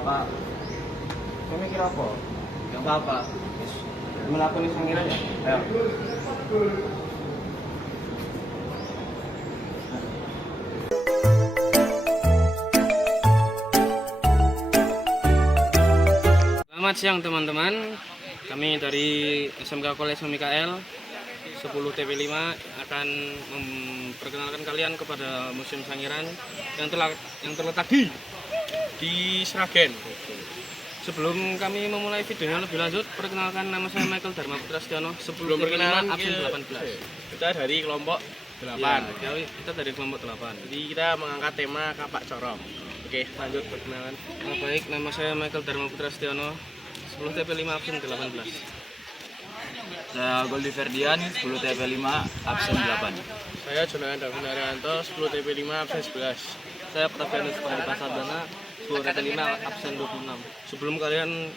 apa-apa. Kau mikir apa? Gak apa-apa. Yes. Melakukan sangiran ya? Ayo. Selamat siang teman-teman. Kami dari SMK Kolej Mikael 10 TP5 akan memperkenalkan kalian kepada Museum Sangiran yang terletak di Sragen. Sebelum kami memulai videonya lebih lanjut, perkenalkan nama saya Michael Dharma Putra Stiono. Sebelum perkenalan absen 18. Kita dari kelompok 8. Ya, kita dari kelompok 8. Jadi kita mengangkat tema Kapak Corong. Oke, lanjut perkenalan. Baik, nama saya Michael Dharma Putra Stiono. 10 TP5 absen 18. Saya Goldi Ferdian, 10 TP5 absen 8. Saya Jonan Davin Arianto, 10 TP5 absen 11. Saya Octavianus Pradipta Sabdana, 10 TP5 absen 26. Sebelum kalian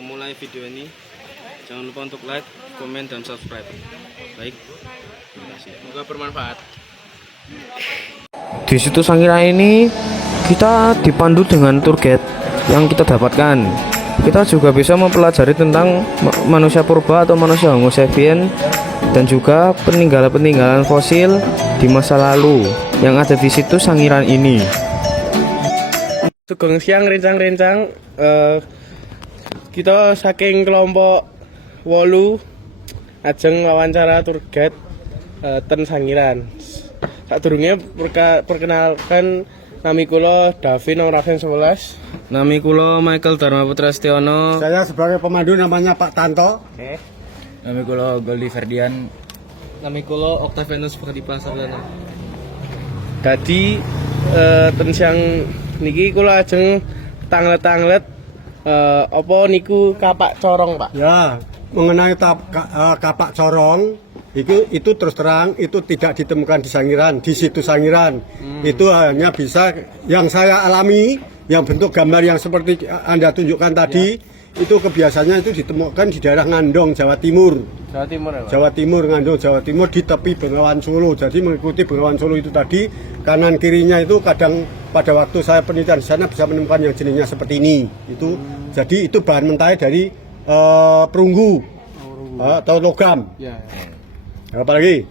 memulai video ini, jangan lupa untuk like, komen, dan subscribe. Baik, terima kasih. Semoga bermanfaat. Di situ Sangiran ini kita dipandu dengan tour guide yang kita dapatkan. Kita juga bisa mempelajari tentang manusia purba atau manusia Homo sapien dan juga peninggalan-peninggalan fosil di masa lalu yang ada di situ Sangiran ini. Sugeng siang rencang-rencang kita saking kelompok 8 ajeng wawancara tour guide ten Sangiran. Sadurunge perkenalkan nami kula Davin nomor absen 11. Nami kula Michael Dharma Putra Stiono. Saya sebagai pemandu namanya Pak Tanto. Nama kula Goldi Ferdian. Nami kula Octavianus Pradipta Sabdana. Dadi ten siang niki kula ajeng tanglet-tanglet apa niku kapak corong, Pak? Ya, mengenai kapak corong itu terus terang itu tidak ditemukan di Sangiran, di situ Sangiran. Itu hanya bisa yang saya alami, yang bentuk gambar yang seperti Anda tunjukkan tadi, itu kebiasaannya itu ditemukan di daerah Ngandong, Jawa Timur. Jawa Timur ya, Pak? Jawa Timur, Ngandong, Jawa Timur di tepi Bengawan Solo. Jadi mengikuti Bengawan Solo itu tadi, kanan kirinya itu kadang pada waktu saya penelitian di sana bisa menemukan yang jenisnya seperti ini. Itu jadi itu bahan mentah dari perunggu atau logam. Ya. Apa lagi?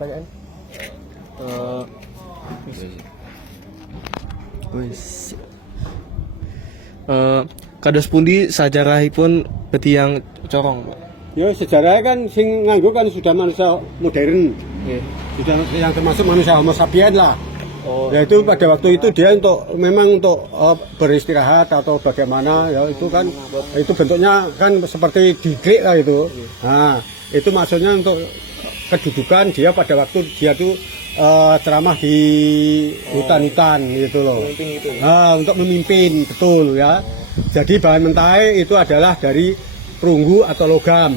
Pertanyaan. Kados pundi sajarahipun betiang corong, Pak? Ya sejarahnya kan sing nganggo kan sudah manusia modern. Sudah yang termasuk manusia Homo sapien lah. Yaitu pada waktu itu dia memang untuk beristirahat atau bagaimana ya itu kan itu bentuknya kan seperti diklik lah itu. Nah, itu maksudnya untuk kedudukan dia pada waktu dia tuh ceramah di hutan-hutan gitu loh. Nah, untuk memimpin betul ya. Jadi bahan mentah itu adalah dari perunggu atau logam.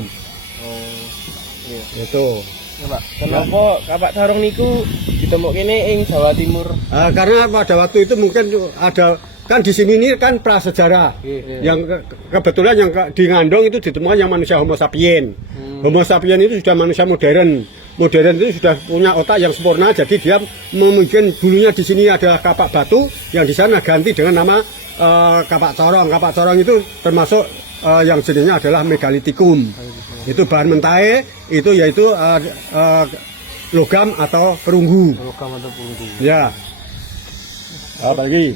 Itu. Pak, kenapa kapak corong niku ditemukkene ing Jawa Timur? Karena pada waktu itu mungkin ada kan di sini ini kan prasejarah. Yang kebetulan yang di Ngandong itu ditemukan yang manusia Homo sapien. Homo sapien itu sudah manusia modern. Modern itu sudah punya otak yang sempurna, jadi dia mungkin dulunya di sini ada kapak batu, yang di sana ganti dengan nama kapak corong. Kapak corong itu termasuk yang jenisnya adalah megalitikum. Itu bahan mentah itu yaitu logam atau perunggu. Logam atau perunggu. Ya. Apa lagi?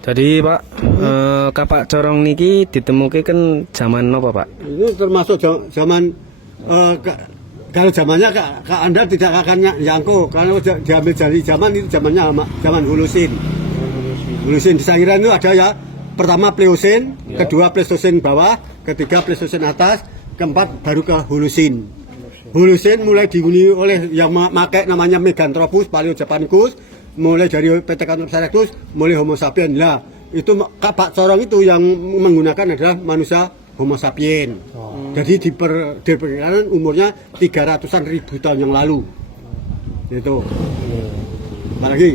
Jadi Pak, kapak corong niki ditemuke kan zaman apa Pak? Itu termasuk zaman kalau zamannya Anda tidak akan nyangkut. Kalau diambil dari zaman itu zaman Hulusin. Hulusin di Sangiran itu ada ya. Pertama Pliocene, kedua Pleistosen bawah, ketiga Pleistosen atas, keempat baru ke Hulusin. Hulusin mulai dihuni oleh yang memakai namanya Meganthropus Paleojapanicus, mulai dari Pithecanthropus erectus, mulai Homo sapien. Lah, itu kapak corong itu yang menggunakan adalah manusia Homo sapien. Jadi diperkirakan umurnya 300-an ribu tahun yang lalu. Itu. Apa lagi?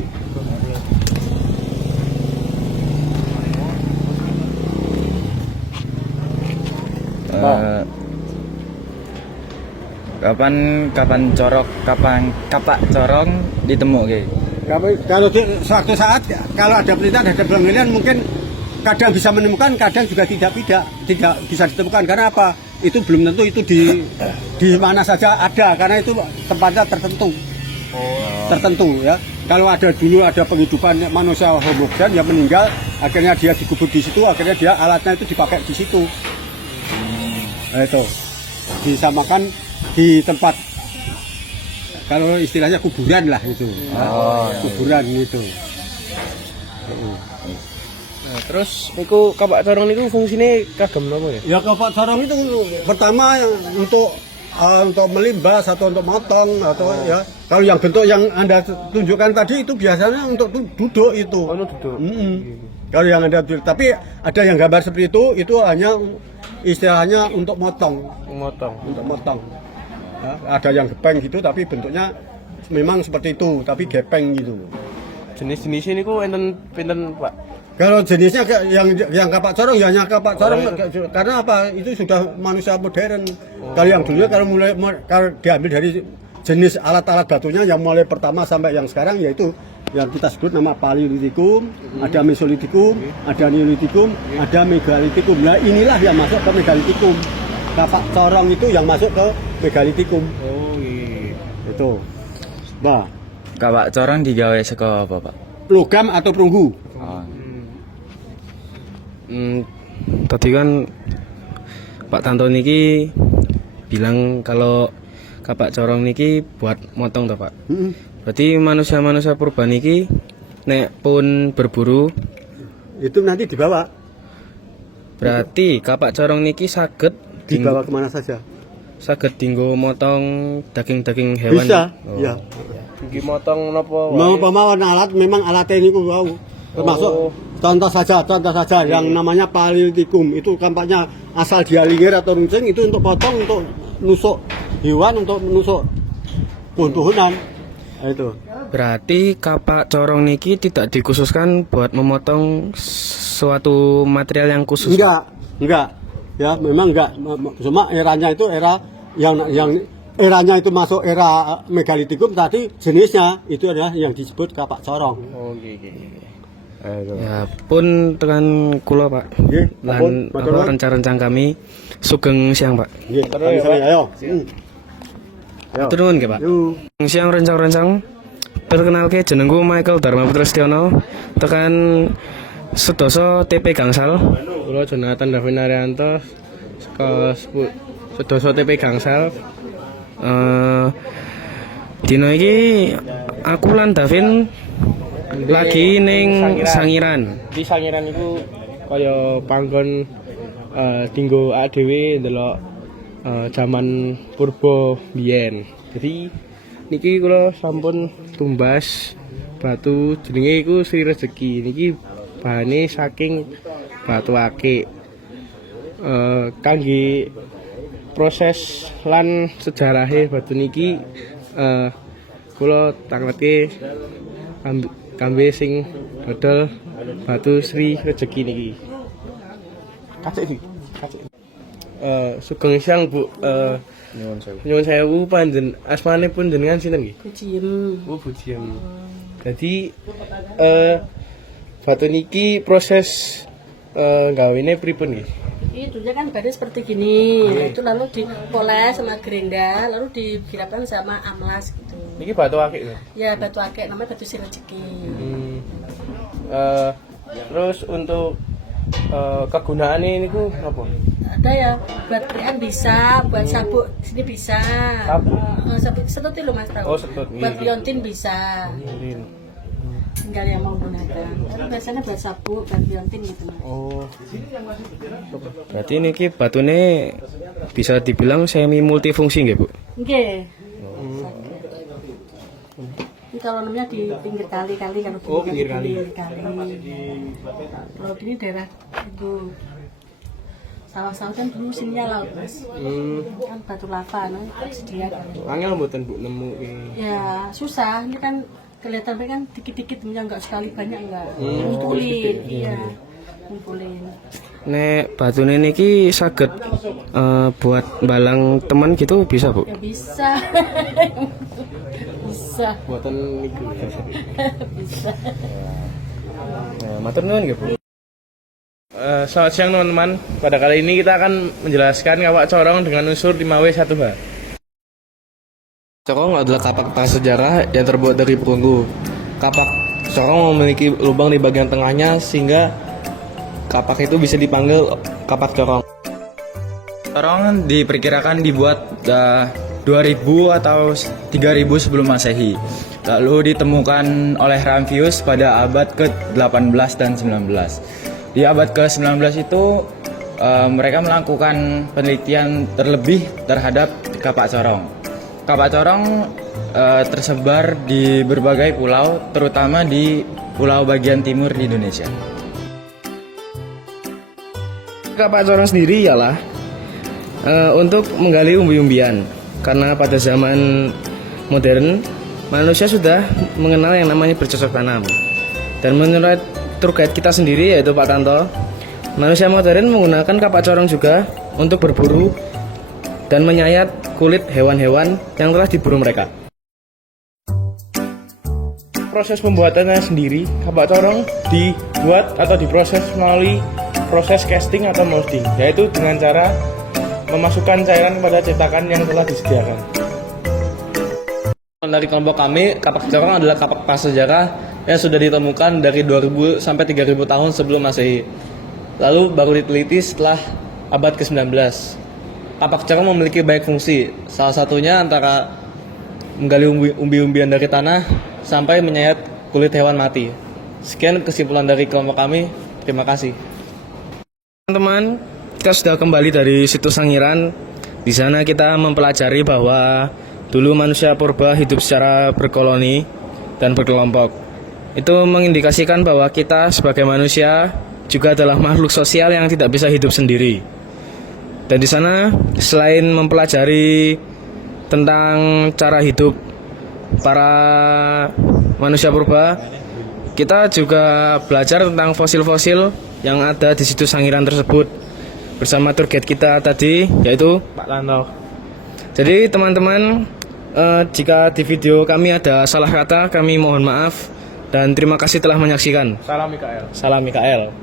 kapan kapak corong ditemuke? Kalau suatu saat kalau ada perintah ada pemilihan mungkin kadang bisa menemukan, kadang juga tidak bisa ditemukan. Karena apa? Itu belum tentu itu di mana saja ada, karena itu tempatnya tertentu. Tertentu ya. Kalau dulu ada penghidupan manusia homogen yang meninggal, akhirnya dia dikubur di situ, akhirnya dia alatnya itu dipakai di situ. Nah, itu disamakan di tempat, kalau istilahnya kuburan lah itu. Kuburan gitu. Nah, terus niku kapak corong niku fungsine kagem napa ya? Ya kapak corong itu pertama untuk melimbas atau untuk motong atau ya. Kalau yang bentuk yang Anda tunjukkan tadi itu biasanya untuk duduk itu. Untuk duduk. Kalau yang Anda tapi ada yang gambar seperti itu hanya istilahnya untuk motong. Untuk motong. Ya, ada yang gepeng gitu tapi bentuknya memang seperti itu tapi gepeng gitu. Jenis-jenisnya niku enten pinten, Pak? Kalau jenisnya yang kapak corong ya hanya kapak corong karena apa? Itu sudah manusia modern. Kalau yang dulu kalau diambil dari jenis alat-alat batunya yang mulai pertama sampai yang sekarang yaitu yang kita sebut nama Paleolitikum, ada Mesolitikum, ada Neolitikum, ada Megalitikum. Nah inilah yang masuk ke Megalitikum. Kapak corong itu yang masuk ke Megalitikum. Oh iya. Itu. Nah, Kapak corong digawe saka apa, Pak? logam atau perunggu. Tadi kan Pak Tanto niki bilang kalau kapak corong niki buat motong toh Pak. Berarti manusia-manusia purba niki nek pun berburu Itu nanti dibawa. berarti kapak corong niki saged Dibawa kemana saja. saged dinggo motong daging-daging hewan. Bisa. Oh. Ya. Iki motong napa? Mau pemawon alat memang alatnya ini wow. Termasuk contoh saja yang namanya Paleolitikum itu kampanye asal dia lingir atau runcing itu untuk potong, untuk nusuk hewan, untuk menusuk pohon-pohonan. Nah, itu. Berarti kapak corong niki tidak dikhususkan buat memotong suatu material yang khusus. Enggak. Ya, memang enggak. Cuma eranya itu era yang eranya itu masuk era Megalitikum, tadi jenisnya itu adalah yang disebut kapak corong. Oh nggih. Ya pun tekan kula Pak. Nggih, Lan matur nuwun. rencana kami sugeng siang Pak. Nggih, Terus ya, Pak. ayo. Turun nggih Pak. Yuk. Siang rencang-rencang. Perkenalke jenengku Michael Dharma Putra Setiono. Tekan sedoso TP Gangsal. Kula Jonathan Davin Arianto saka sedoso TP Gangsal. Dino iki aku lan Davin lagi ning Sangiran. Di Sangiran iku kaya panggon dinggo awake dhewe ndelok jaman purba biyen. Jadi niki kula sampun tumbas batu jenenge iku Sri Rezeki. Niki bahane saking batu akik. Kangge proses lan sejarahe batu niki kula tangletke kambe sing dodol batu Sri Rezeki niki. Kacik iki, kacik. Sugeng siang Bu. Nyuwun sewu panjen asmane pun jenengan sinten nggih? Bujiem. Oh Bujiem. Jadi batu niki proses gawene pripun nggih? Ini dulunya kan bahannya seperti gini. Nah, itu lalu dipoles sama gerinda, lalu dikirakan sama amplas gitu. Niki batu akik lho. Ya batu akik namanya batu Sri Rezeki. Terus untuk kegunaannya niku apa? Ada ya buat krian bisa, buat sabuk sini bisa. Sabuk? Sabuk setut itu loh Mas tahu. Oh, setut, iya, Buat iya. liontin bisa. Tinggal yang mau gunakan. Tapi biasanya buat sabuk, buat liontin gitu Mas. Oh. Berarti niki batune bisa dibilang semi multifungsi nggih Bu? Oke. Ini kalau namanya di pinggir kali-kali kalau Oh, pinggir kali. Kalau ini daerah itu sawah-sawah kan dulu mesinnya laut Mas. Kan batu lava, nah disediakan. Angel mboten Bu nemu iki. Ya susah, ini kan kelihatan kan dikit-dikit, enggak sekali banyak enggak. Terus sulit, iya. ngumpulin. Nek batune niki saged buat balang teman gitu bisa, Bu? Ya bisa. Bisa. Buatan niku. Bisa. Matur nuwun nggih, Bu. Selamat siang teman-teman. Pada kali ini kita akan menjelaskan kapak corong dengan unsur 5W1H. Corong adalah kapak prasejarah yang terbuat dari perunggu. Kapak corong memiliki lubang di bagian tengahnya sehingga kapak itu bisa dipanggil kapak corong. Corong diperkirakan dibuat 2000 atau 3000 sebelum Masehi. Lalu ditemukan oleh Ramvius pada abad ke-18 dan 19. Di abad ke-19 itu mereka melakukan penelitian terlebih terhadap kapak corong. Kapak corong tersebar di berbagai pulau, terutama di pulau bagian timur di Indonesia. Kapak corong sendiri ialah untuk menggali umbi-umbian, karena pada zaman modern manusia sudah mengenal yang namanya bercocok tanam. Dan menurut tour guide kita sendiri yaitu Pak Tanto, manusia modern menggunakan kapak corong juga untuk berburu dan menyayat kulit hewan-hewan yang telah diburu mereka. Proses pembuatannya sendiri, kapak corong dibuat atau diproses melalui proses casting atau molding, yaitu dengan cara memasukkan cairan pada cetakan yang telah disediakan. Dari kelompok kami, kapak corong adalah kapak prasejarah yang sudah ditemukan dari 2000 sampai 3000 tahun sebelum Masehi. Lalu baru diteliti setelah abad ke-19. Kapak corong memiliki banyak fungsi, salah satunya antara menggali umbi-umbian dari tanah sampai menyayat kulit hewan mati. Sekian kesimpulan dari kelompok kami. Terima kasih. Teman-teman, kita sudah kembali dari situs Sangiran. Di sana kita mempelajari bahwa dulu manusia purba hidup secara berkoloni dan berkelompok. Itu mengindikasikan bahwa kita sebagai manusia juga adalah makhluk sosial yang tidak bisa hidup sendiri. Dan di sana selain mempelajari tentang cara hidup para manusia purba, kita juga belajar tentang fosil-fosil yang ada di situs Sangiran tersebut bersama tour guide kita tadi yaitu Pak Tanto. Jadi teman-teman, jika di video kami ada salah kata, kami mohon maaf dan terima kasih telah menyaksikan. Salam Mikael. Salam Mikael.